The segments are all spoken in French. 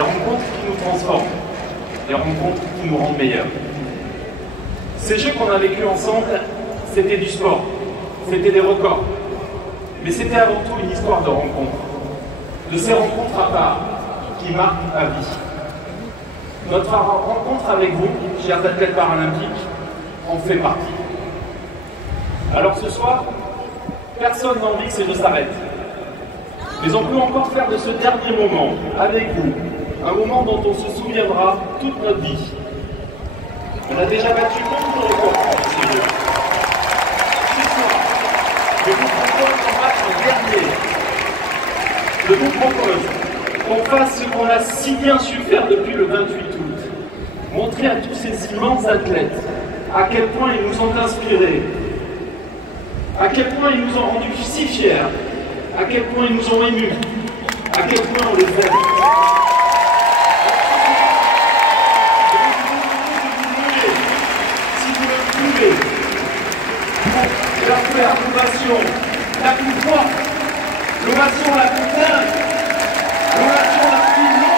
des rencontres qui nous transforment, des rencontres qui nous rendent meilleurs. Ces jeux qu'on a vécus ensemble, c'était du sport, c'était des records, mais c'était avant tout une histoire de rencontres, de ces rencontres à part qui marquent à vie. Notre rencontre avec vous, chers athlètes paralympiques, en fait partie. Alors ce soir, personne n'a envie que ces jeux s'arrêtent. Mais on peut encore faire de ce dernier moment, avec vous, un moment dont on se souviendra toute notre vie. On a déjà battu beaucoup de records pour ces jeux. Ce soir, je vous propose qu'on fasse le dernier. Je vous propose qu'on fasse ce qu'on a si bien su faire depuis le 28 août. Montrer à tous ces immenses athlètes à quel point ils nous ont inspirés, à quel point ils nous ont rendus si fiers, à quel point ils nous ont émus, à quel point on les aime. Si vous le trouvez, pour la faire l'ovation la plus forte, l'ovation la plus dingue, l'ovation la plus longue.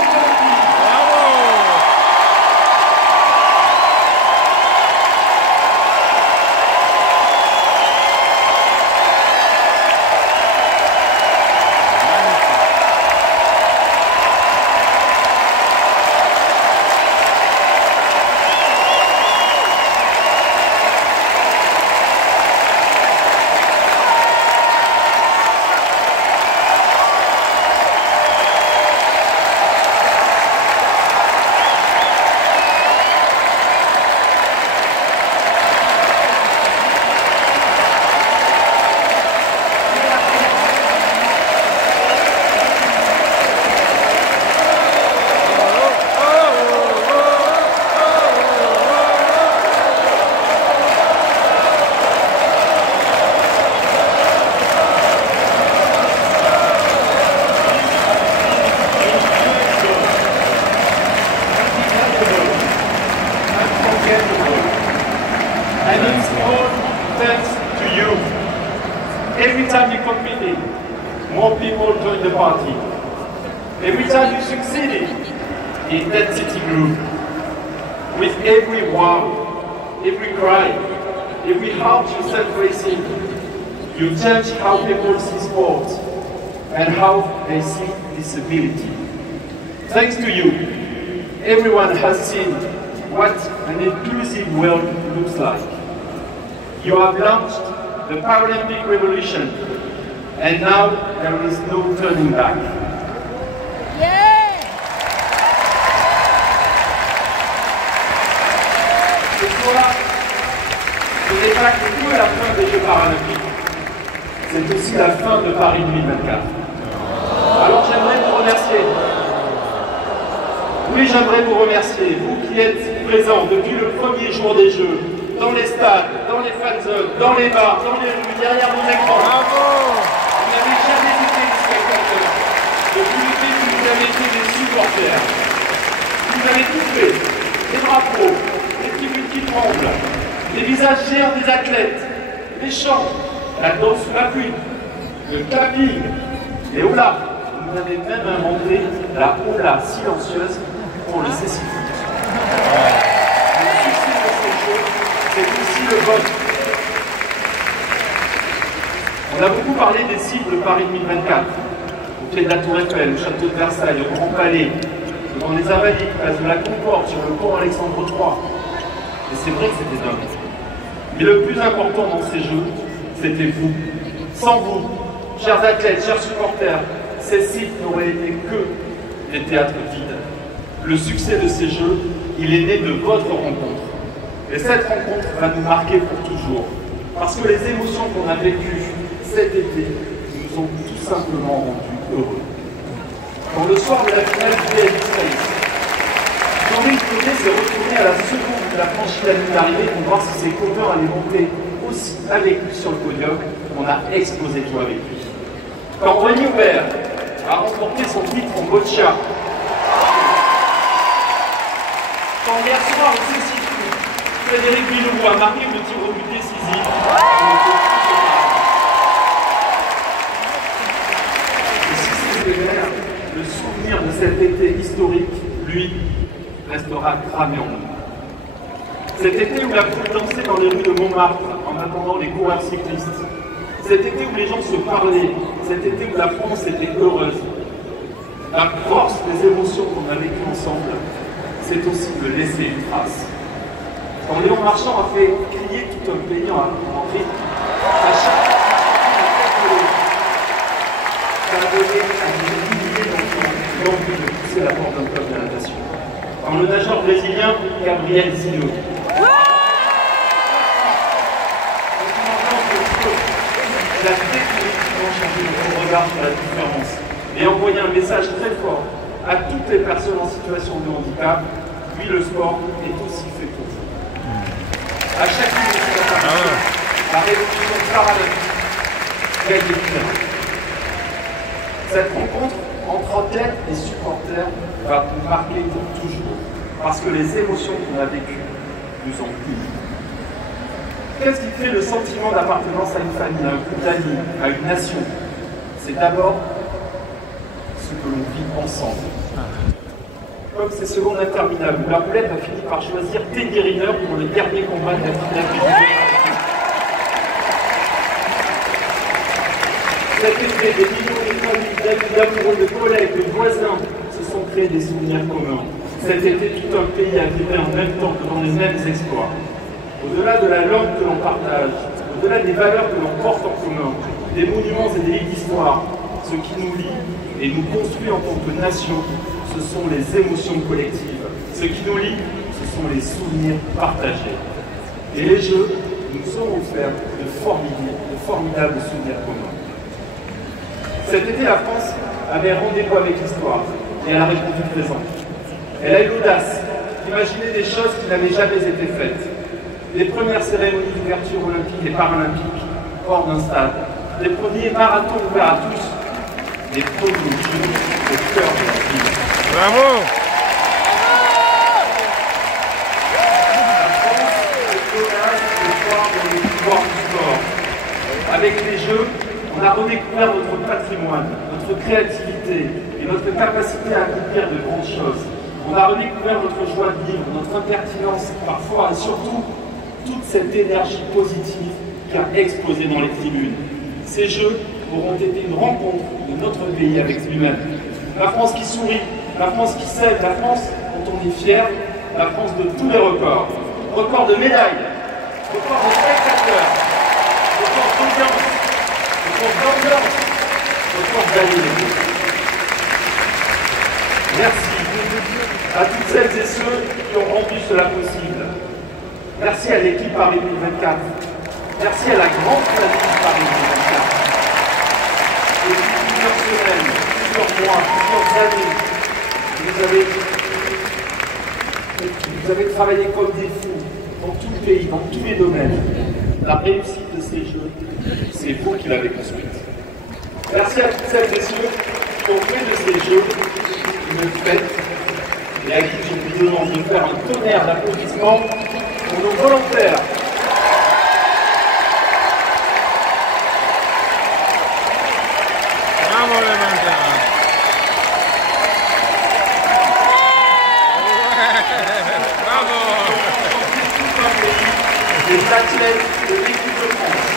And it's all thanks to you. Every time you competed, more people joined the party. Every time you succeeded, the intensity grew. With every wow, every cry, every heart you celebrating, you change how people see sport and how they see disability. Thanks to you, everyone has seen what an inclusive world looks like. You have launched the Paralympic revolution, and now there is no turning back. Ce soir, ce n'est pas que la fin des Jeux paralympiques, c'est aussi la fin de Paris 2024. Alors j'aimerais vous remercier. Oui, j'aimerais vous remercier, vous qui êtes présents depuis le premier jour des Jeux, dans les stades, dans les fan zones, dans les bars, dans les rues, derrière nos écrans. Bravo! Vous n'avez jamais été des spectateurs. Depuis le début, vous avez été des supporters. Vous avez tout fait. Les drapeaux, les tribunes qui tremblent, les visages géants des athlètes, les chants, la danse sous la pluie, le clapping, les houlas. Vous avez même inventé la houla silencieuse pour le cécifoot. Le succès de ces Jeux, c'est aussi le vote. On a beaucoup parlé des cibles de Paris 2024, au pied de la Tour Eiffel, au château de Versailles, au Grand Palais, devant les Invalides, place de la Concorde, sur le pont Alexandre III. Et c'est vrai que c'était dingue. Mais le plus important dans ces Jeux, c'était vous. Sans vous, chers athlètes, chers supporters, ces sites n'auraient été que des théâtres vides. Le succès de ces Jeux, il est né de votre rencontre. Et cette rencontre va nous marquer pour toujours. Parce que les émotions qu'on a vécues cet été nous ont tout simplement rendus heureux. Quand le soir de la finale du DLX Race, Jean-Luc Côté s'est retrouvé à la seconde de la franchise la ligne d'arrivée pour voir si ses copains allaient monter aussi avec lui sur le podium, on a explosé tout avec lui. Quand René Hubert a remporté son titre en boccia, quand hier soir au cécifoot, Frédéric Villebois a marqué le tir au but décisif, et si c'était le souvenir de cet été historique, lui, restera gravé en nous. Cet été où la foule dansait dans les rues de Montmartre en attendant les coureurs cyclistes. Cet été où les gens se parlaient. Cet été où la France était heureuse. La force des émotions qu'on a vécues ensemble, c'est aussi de laisser une trace. Quand Léon Marchand a fait crier tout un pays en rythme, à chaque fois, ça a donné à des milliers d'enfants l'envie de pousser la porte d'un club de natation. Quand le nageur brésilien Gabriel Zino il a définitivement changé notre regard sur la différence et envoyé un message très fort à toutes les personnes en situation de handicap. Oui, le sport est aussi fait pour vous. À chacune de ces apparitions, la révolution paralympique gagne du terrain. Cette rencontre entre athlètes et supporters va nous marquer pour toujours, parce que les émotions qu'on a vécues nous ont unis. Qu'est-ce qui fait le sentiment d'appartenance à une famille, à un groupe d'amis, à une nation? C'est d'abord ce que l'on vit ensemble. Comme ces secondes interminables où la roulette a fini par choisir Teddy Riner pour le dernier combat de la finale du monde. Cet été, des millions de familles, d'amis, d'amoureux, de collègues, de voisins se sont créés des souvenirs communs. Cet été, tout un pays a vibré en même temps devant les mêmes exploits. Au-delà de la langue que l'on partage, au-delà des valeurs que l'on porte en commun, des monuments et des livres d'histoire, ce qui nous lie et nous construit en tant que nation, ce sont les émotions collectives. Ce qui nous lie, ce sont les souvenirs partagés. Et les Jeux nous ont offert de formidables souvenirs communs. Cet été, la France avait rendez-vous avec l'histoire et elle a répondu présent. Elle a eu l'audace d'imaginer des choses qui n'avaient jamais été faites. Les premières cérémonies d'ouverture olympique et paralympique hors d'un stade, les premiers marathons ouverts à tous, les premiers Jeux au cœur de la ville. Bravo! La France est l'audace de croire dans le pouvoir du sport. Avec les Jeux, on a redécouvert notre patrimoine, notre créativité et notre capacité à accomplir de grandes choses. On a redécouvert notre joie de vivre, notre impertinence parfois et surtout toute cette énergie positive qui a explosé dans les tribunes. Ces Jeux auront été une rencontre de notre pays avec lui-même. La France qui sourit, la France qui s'aime, la France dont on est fier, la France de tous les records. Records de médailles, records de spectateurs, records d'audience, records d'ambiance, records d'années. Merci à toutes celles et ceux qui ont rendu cela possible. Merci à l'équipe Paris 2024. Merci à la grande famille Paris 2024. Depuis plusieurs semaines, plusieurs mois, plusieurs années, vous avez travaillé comme des fous dans tout le pays, dans tous les domaines. La réussite de ces Jeux, c'est vous qui l'avez construite. Merci à toutes celles et ceux qui ont fait de ces Jeux une fête et à qui je vous demande de faire un tonnerre d'applaudissements pour nos volontaires. Bravo les volontaires. Bravo. Les athlètes de l'équipe de France.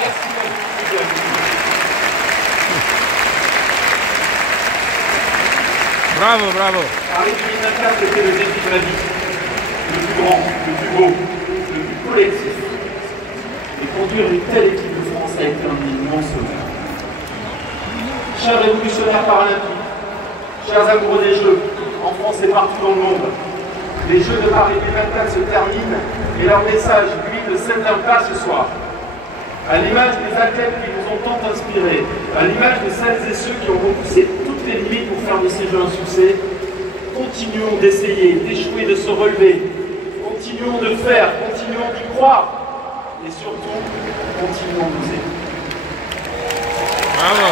Merci beaucoup. Bravo, bravo. Paris 2024, c'était le défi de ma vie. Le plus grand, le plus beau, le plus collectif. Et conduire une telle équipe de France a été un immense honneur. Chers révolutionnaires paralympiques, chers amoureux des Jeux, en France et partout dans le monde, les Jeux de Paris 2024 se terminent et leur message, lui, ne s'éteint pas ce soir. À l'image des athlètes qui nous ont tant inspirés, à l'image de celles et ceux qui ont repoussé toutes les limites pour faire de ces Jeux un succès, continuons d'essayer, d'échouer, de se relever. Continuons de faire, continuons d'y croire. Et surtout, continuons d'oser. Bravo.